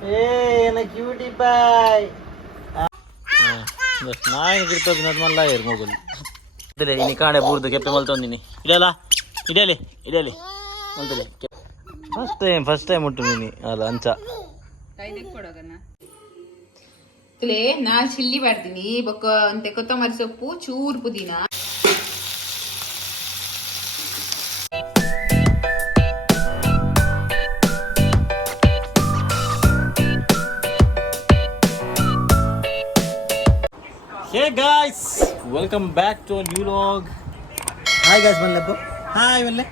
na cutie pie. ನಾಯಿ ಗಿರ್ತದ ನದ್ಮಲ್ಲ ಇರ್ ಮಗಲ್ ಇದ್ರೆ ಇನಿ ಕಾಣೆ ಬೂರ್ದು ಕೆಪ್ಪೆ ಮಲ್ತೊಂದಿನಿ ಇದಲ್ಲ ಇದೆಲಿ ಇದೆಲಿ ಮಲ್ತಲೆ ಫಸ್ಟ್ ಟೈಮ್ ಉಂಟು ನೀನಿ ಅಲ್ಲ ಅಂಚ ನಾ ಚಿಲ್ಲಿ ಮಾಡ್ತೀನಿ ಬೊಕ್ಕ ಅಂತೆ ಕೊತ್ತಂಬರಿ ಸೊಪ್ಪು ಚೂರು ಪುದೀನ Hey guys, welcome back to a new vlog. Hi guys, Malle. Hi Malle.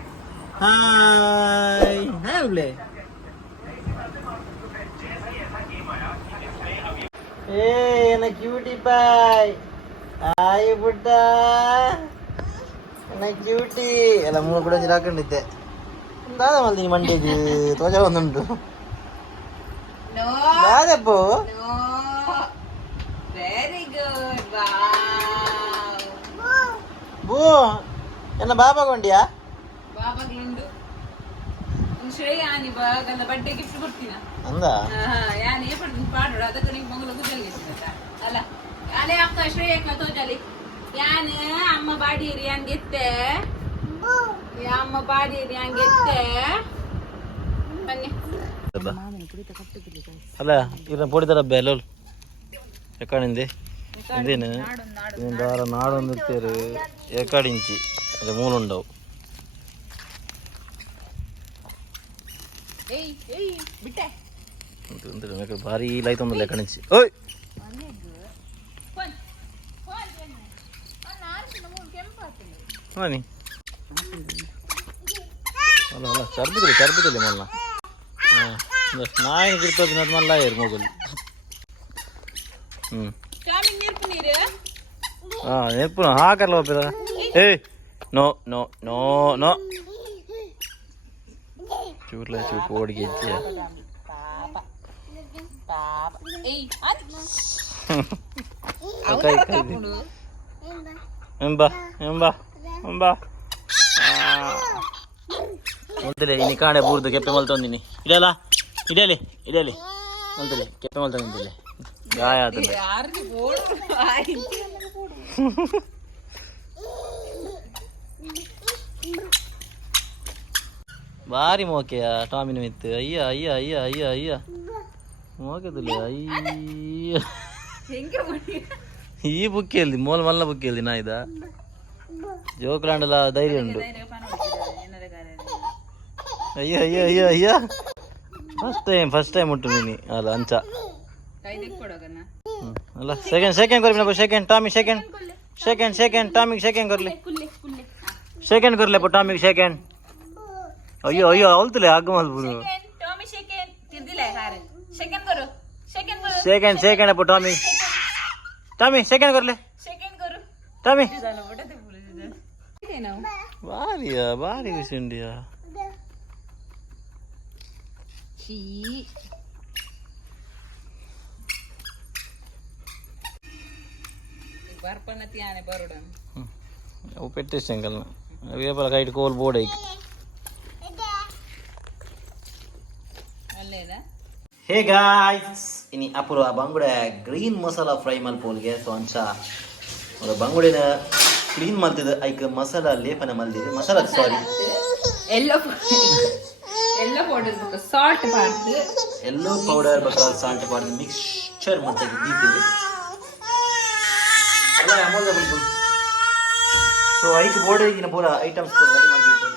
Hi. Hi Malle. Hey, na cutie pie. Aayu butta. Na cutie. Ela ಮೂರು ಕೂಡ ಹಾಕೊಂಡಿದ್ದೆ. ದಾದ ಮಲ್ದಿನಿ ಮಂಡಿಗೆ ತೋಜ ಒಂದುಂಟು. No. ದಾದಪ್ಪು. No. Very good. Wow. ಬೂ ಎನ್ನ ಬಾಬಾಗೊಂಡಿಯಾ ಬಾಬಾಗ್ಲುಂಡು ಶ್ರೇಯಾನಿ ಬಾಗಲ್ಲ ಬಡ್ಡೆ ಗಿಫ್ಟ್ ಕೊಡ್ತೀನ ಅಂದ ಯಾನೇ ಪಾಡೋಡು ಅದಕ್ಕೆ ನಿಮ್ಮ ಮಗಳು ಗುಜಲ್ಲಿ ಅಲ್ಲ ಅಲೆ ಅಕ್ಕ ಶ್ರೇಯಕ್ಕ ತೋಜಲಿ ಯಾನ ಅಮ್ಮ ಬಾಡೀರಿ ಹಂಗೆತ್ತೆ ಅಮ್ಮ ಬಾಡೀರಿ ಹಂಗೆತ್ತೆ ಬನ್ನಿ ಅಲ್ಲ ಇರ ಪೊಡಿದ ರಬ್ಬೆ ಅಲ್ಲ ಎಕ್ಕಡಿಂದೆ ಇಂದೇನು ದಾರ ನಾಡೊಂದಿರ್ತೀರು ಎಕ್ಕಡಿಂಚಿ ಅದೇ ಮೂಲುಂಡವು ಭಾರಿ ಲೈತ್ ಒಂದು ಲೆಕ್ಕಣಿಂಚಿ ಓಯ್ ಹಾನಿ ಅಲ್ಲ ಅಲ್ಲ ಚರ್ಬಿದಲ್ಲಿ ಮಲ್ಲ ಹಾಂ ನಾಯಿ ಗಿರ್ತದ ನದ್ಮಲ್ಲ ಇರ್ ಮಗಲ್ ನೆನಪು ಹಾಕಲ್ಲ ಒಪ್ಪಿದ ನೋ ನೋ ನೋ ನೋ ಚೂರ್ಲ ಚೂಪ್ ಓಡಿಗೆ ಹೆಜ್ಜೆ ಎಂಬ ಎಂಬ ಎಂಬ ನೋಡ್ತಿಲ್ಲ ಇನಿ ಕಾಣೆ ಬೂರ್ದು ಕೆಪ್ಪೆ ಮಲ್ತೊಂದಿನಿ ಇದೆಲ್ಲ ಇದೆಲಿ ಇದೆಲಿ ಮಲ್ತಿಲ್ಲ ಕೆಪ್ಪೆ ಮಲ್ತೊಂದಿಲ್ಲ ಗಾಯ ಆತದೆ ಭಾರಿ ಮೋಕೆಯ ಟಾಮಿನ ಮಿತ್ತು ಅಯ್ಯ ಅಯ್ಯ ಅಯ್ಯ ಅಯ್ಯ ಅಯ್ಯ ಮೋಕೆದಿಲ್ಲ ಅಯ್ಯ ಈ ಬುಕ್ಕಿಯಲ್ಲಿ ಮೂಲ ಮಲ್ಲ ಬುಕ್ಕಿಯಲ್ಲಿ ನಾ ಇದ ಜೋಕ್ಲಾಂಡಲ್ಲ ಧೈರ್ಯ ಉಂಟು ಅಯ್ಯ ಅಯ್ಯ ಅಯ್ಯ ಅಯ್ಯ ಫಸ್ಟ್ ಟೈಮ್ ಉಂಟು ನೀನಿ ಅಲ್ಲ ಅಂಚ ಅಲ್ಲ ಸೆಕೆಂಡ್ करली नको second Tommy second Tommy second करले सेकंड करले पण टॉमी सेकंड अय्यो अय्यो आवलतले आग मल टॉमी सेकंड तिरदिलाय हारे सेकंड करो सेकंड पण टॉमी सेकंड करले टॉमी भारी विसंडिया शी ಅವು ಪೆಟ್ಟಿಸ್ ಅಂಕಲ್ನ ವೇಪಲ ಕೈಟ್ ಕೋಲ್ ಬೋರ್ಡ್ ಐಕ್ ಹೇ ಗಾಯ್ಸ್ ಇನಿ ಅಪೂರ್ವ ಬಂಗುಡೆ ಗ್ರೀನ್ ಮಸಾಲಾ ಫ್ರೈ ಮಲ್ಪೋಲ್ಗೆ ಸೊ ಅಂಚ ಬಂಗುಡೆನ ಕ್ಲೀನ್ ಮಲ್ತಿದ ಐಕ್ ಮಸಾಲಾ ಲೇಪನ ಮಲ್ದಿದೆ ಮಸಾಲಾ ಸಾರಿ ಎಲ್ಲೋ ಪೌಡರ್ ಬಕ ಸಾಲ್ಟ್ ಮಾಡ್ದು ಎಲ್ಲೋ ಪೌಡರ್ ಬಕ ಸಾಲ್ಟ್ ಮಾಡ್ದು ಮಿಕ್ಸ್ಚರ್ ಮಾಡ್ತಾ ದೀತಿದೆ ಸೊ ಐಕ್ ಬೋರ್ಡ್ ಈಗಿನ ಪೂರ ಐಟಮ್ಸ್ ರೆಡಿ ಮಾಡಿದ್ದೀವಿ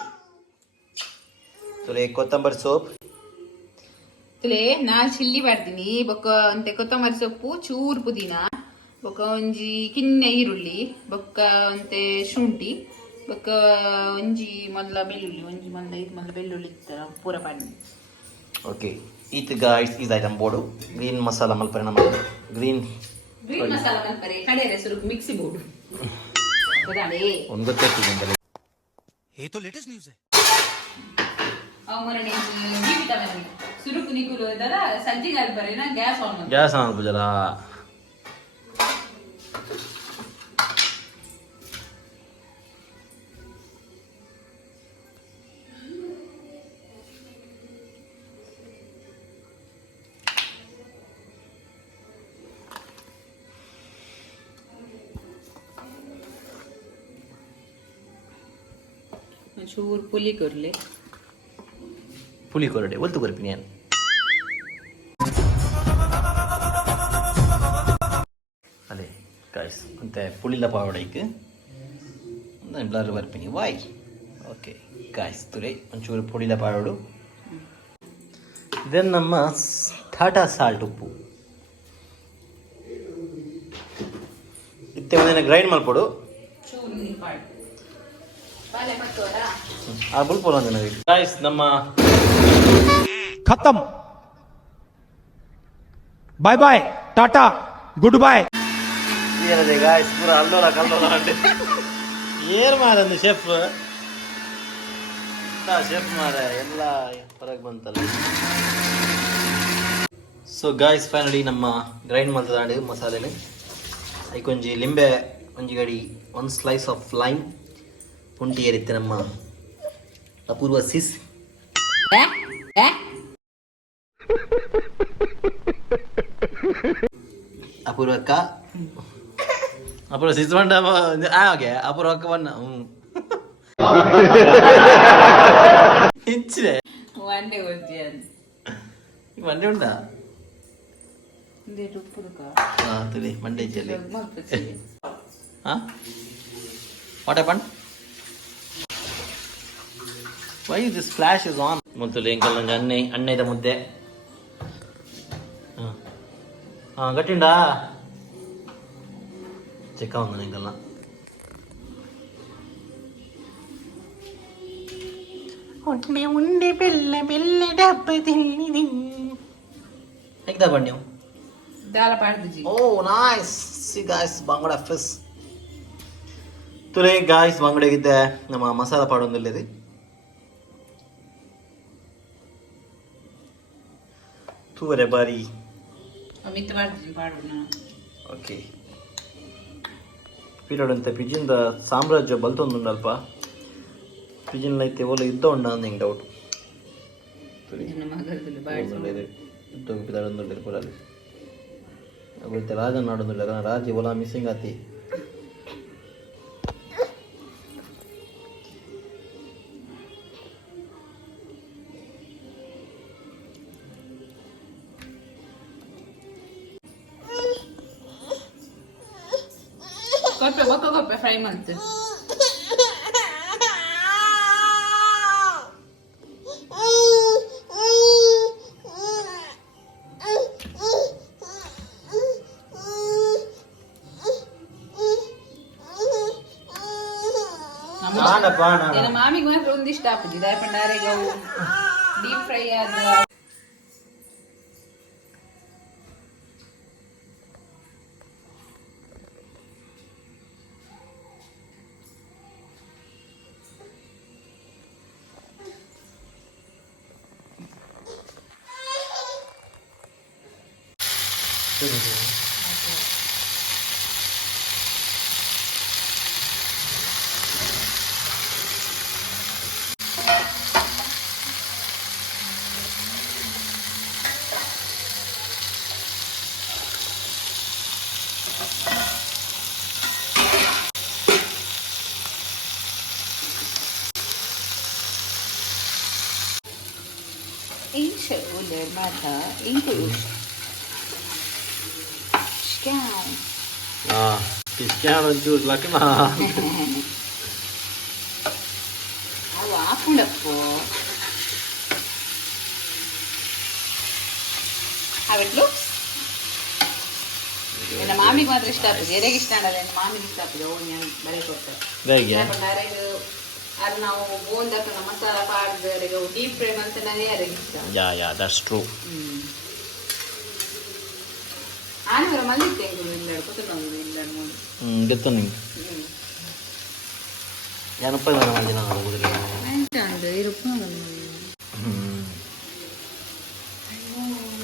ಸೊ ಕೊತ್ತಂಬರಿ ಸೋಪ್ ನಾ ಚಿಲ್ಲಿ ಮಾಡ್ತೀನಿ ಬೊಕ್ಕ ಅಂತೆ ಕೊತ್ತಂಬರಿ ಸೊಪ್ಪು ಚೂರು ಪುದೀನ ಬೊಕ್ಕ ಒಂಜಿ ಕಿನ್ನೆ ಈರುಳ್ಳಿ ಬೊಕ್ಕ ಅಂತೆ ಶುಂಠಿ ಬೊಕ್ಕ ಒಂಜಿ ಮಲ್ಲ ಬೆಳ್ಳುಳ್ಳಿ ಒಂಜಿ ಮಲ್ಲ ಐದು ಮಲ್ಲ ಬೆಳ್ಳುಳ್ಳಿ ಪೂರ ಪಾಡಿ ಓಕೆ ಈತ್ guys is item board green masala ಮಲ್ಪರೆ ನಮ್ಮ ಗ್ರೀನ್ ಮಸಾಲ ಮಲ್ಪರೆ ಕಡೆ ಹೆಸರು ಮಿಕ್ಸಿ ಬೋರ್ಡು ಒಂದು ಗೊತ್ತಾಗ್ತಿದೆ ये तो लेटेस्ट न्यूज़ है ಅವಮರನೆ ಜೀವಿತ ಮನೆ ಸುರುಕು ನಿಕುಲು ದರ ಸಂಜಿಗಾಲ್ ಬರೆನ ಗ್ಯಾಸ್ ಆನ್ ಪೂಜಲ ಚೂರು ಪುಲಿ ಕೊರ್ಲಿ ಪುಳಿ ಕೊರಡೆ ಒಲ್ತು ಕೊರ್ಪಿನಿ ಏನು ಅದೇ ಗಾಯ್ಸ್ ಮತ್ತೆ ಪುಳಿಲ ಪಾವಡೈಕ್ ಬ್ಲರ್ ಬರ್ಪಿನಿ ವಾಯ್ ಓಕೆ ಗಾಯ್ಸ್ ತುಲೆ ಒಂಚೂರು ಪುಳಿಲ ಪಾವಡು ದೆನ್ ನಮ್ಮ ಟಾಟಾ ಸಾಲ್ಟ್ ಉಪ್ಪು ಇತ್ತೆ ಒಂದಿನ ಗ್ರೈಂಡ್ ಮಾಡ್ಕೊಡು ಆ ಬುಲ್ಪೋಲ ನನಗೆ ಗಾಯ್ಸ್ ನಮ್ಮ खत्म bye bye tata good bye ಏನದೆ ಗಾಯ್ಸ್ ಪೂರ ಅಲ್ಲೋಲ ಕಲ್ಲೋಲ ಅಂತೆ ಏರ್ ಮಾರಂದು ಶೆಫ್ ಶೆಫ್ ಮಾರ ಎಲ್ಲ ಹೊರಗೆ ಬಂತಲ್ಲ ಸೊ ಗಾಯ್ಸ್ ಫೈನಲಿ ನಮ್ಮ ಗ್ರೈಂಡ್ ಮಾಡ್ತದಾಂಡು ಮಸಾಲೆನೆ ಐಕೊಂಜಿ ಲಿಂಬೆ ಒಂಜಿ ಗಡಿ ಒಂದು ಸ್ಲೈಸ್ ಆಫ್ ಲೈಮ್ ಪುಂಟಿ ಏರಿತ್ತೆ ನಮ್ಮ ಅಪೂರ್ವ ಸಿಸ್ ಅಪೂರ್ವಕ್ಕ ಅಪೂರ್ವ ಸಿಸ್ ಬಂಡ ಹಾಗೆ ಅಪೂರ್ವಕ್ಕ ಬಣ್ಣ ಇಚ್ಚಿದೆ ಮಂಡೆ ಉಂಟಾ ತುಳಿ ಮಂಡೆ ಇಚ್ಚಲ್ಲಿ what happen why this flash is on ಮೊದಲು ಎಂಕಲ್ಲೊಂದು ಅಣ್ಣೆದ ಮುದ್ದೆ ಹಾಂ ಗಟ್ಟಿಂಡಾ ಚೆಕ್ಕ ಒಂದು ಎಂಕಲ್ಲ ಉಂಡೆ ಉಂಡೆ ಬೆಲ್ಲ ಬೆಲ್ಲ ಡಬ್ಬದಲ್ಲಿ ಹೇಗ್ದ ಬಣ್ಣ ನೀವು ದಾಲ ಪಾಡ್ದು ಓ ನೈಸ್ ಸಿ ಗಾಯ್ಸ್ ಬಾಂಗುಡೆ ಫಿಸ್ ತುಲೆ ಗಾಯ್ಸ್ ಬಾಂಗುಡೆಗಿದ್ದೆ ನಮ್ಮ ಮಸಾಲ ಪಾಡೊಂದಿಲ್ಲರಿ ತೂವರೆ ಬಾರಿ ಮಿತ್ ಮಾಡ್ತೀನಿ ಪಾಡೋಣ ಓಕೆ ಪೀರಿಯಡ್ ಅಂತ ಪಿಜಿಂದ ಸಾಮ್ರಾಜ್ಯ ಬಲ್ತೊಂದುಂಡಲ್ಪ ಪಿಜಿನ್ ಐತೆ ಓಲ ಯುದ್ಧ ಉಂಡ ಅಂದ ಹಿಂಗೆ ಡೌಟ್ ಯುದ್ಧ ಪಿದಾಡೊಂದುಂಡರು ಪುರಲ್ಲಿ ಅವಳಿತೆ ರಾಜ ನಾಡೊಂದುಂಡ ರಾಜಿ ಓಲಾ ಮಿಸ್ಸಿಂಗ್ ಆತಿ ಕೊಪ್ಪೆ ಫ್ರೈ ಮಾಡ್ತು ಮಾಮಿಗೆ ಮಾತ್ರ ಒಂದಿಷ್ಟ ಹಾಕುದು ದಯಪಂಡಾರೆಗೆ ಡೀಪ್ ಫ್ರೈ ಆದ Eentje onder mata, eentje Scown. Piscano onಚೂರು ಲಕ್ನ ಅವು ಹಾಕೊಂಡಪ್ಪು How it looks? ನನ್ನ ಮಾಮಿಗೆ ಮಾತ್ರ ಇಷ್ಟ ಆಗ್ತದೆ ಎರೆಗೆ ಇಷ್ಟ ಆಗಲ್ಲ ನನ್ನ ಮಾಮಿಗೆ ಇಷ್ಟ ಆಗ್ತದೆ ಓ ನಾನು ಬರೀ ಕೊಡ್ತಾರೆ ಅದು ನಾವು ಬೋಂದಕ್ಕ ಮಸಾಲ ಪಾಡ್ದವರೆಗೆ ಡೀಪ್ ಫ್ರೈ ಅಂತ ನನಗೆ ಯಾರಿಗೆ ಇಷ್ಟ ಯಾ ದಟ್ಸ್ ಟ್ರೂ ಆನವರ ಮಲ್ಲಿತ್ತೆ ಇಲ್ಲಾಡು ಕೊತ್ತಂಬರಿ ಇಲ್ಲಾಡು ಮೂರು ಗೊತ್ತು ನಿಂಗೆ ಏನಪ್ಪ ನಾನು ಮಾಡಿನ ಹೋಗುದಿಲ್ಲ ಅಂತೆ ಇರಪ್ಪ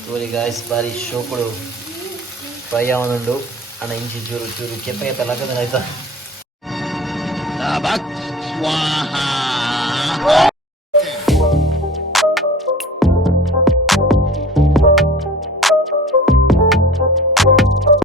ತೋರಿ ಗಾಯ್ಸ್ ಬಾರಿ ಶೋಕುಳು ಫ್ರೈ ಆವನುಂಡು ಅಣ್ಣ ಇಂಚಿ ಚೂರು ಚೂರು ಕೆಪ್ಪ ಕೆಪ್ಪ ಲಕ್ಕದ ಆಯ್ತಾ